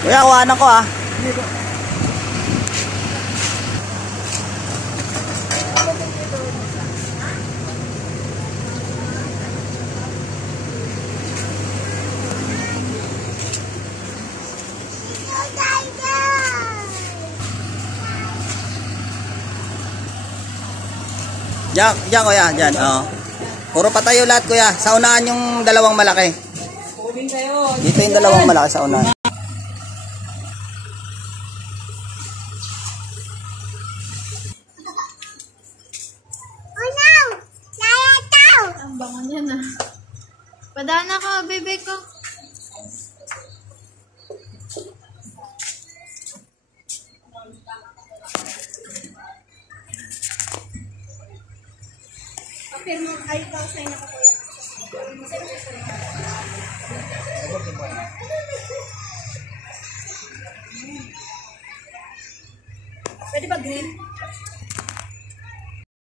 Kuya, kuhanan ko ah. Diyan kuya, diyan. Oh. Puro patayo lahat kuya. Sa unahan yung dalawang malaki. Dito yung dalawang malaki sa unahan. Ang bango niya na. Padana ka, bebe ko. Okay, ay pa sa inyo ko kuya. Pwede ba green?